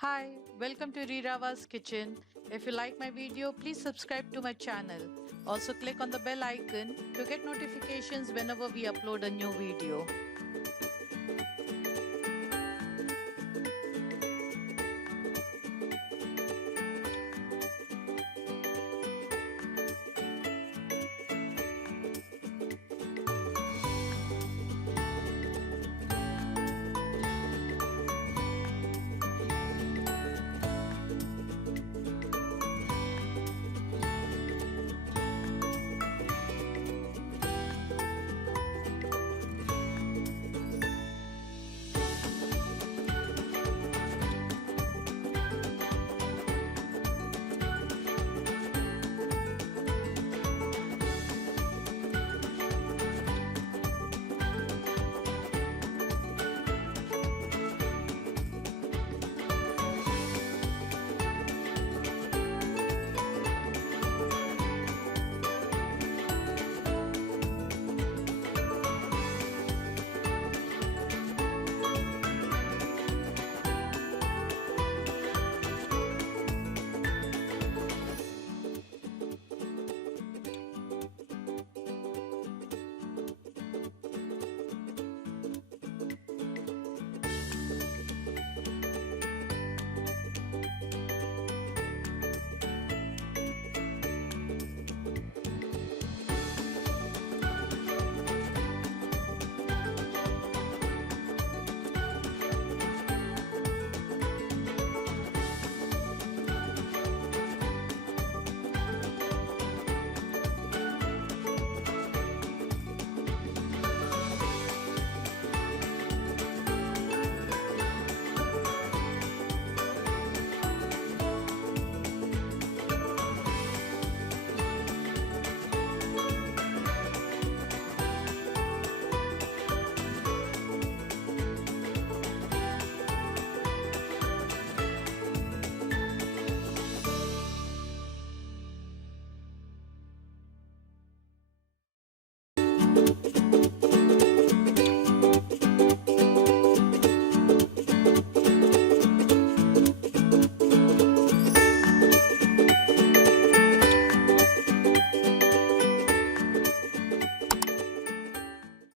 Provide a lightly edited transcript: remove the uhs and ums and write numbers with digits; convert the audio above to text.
Hi, welcome to Rirava's kitchen. If you like my video, please subscribe to my channel. Also click on the bell icon to get notifications whenever we upload a new video.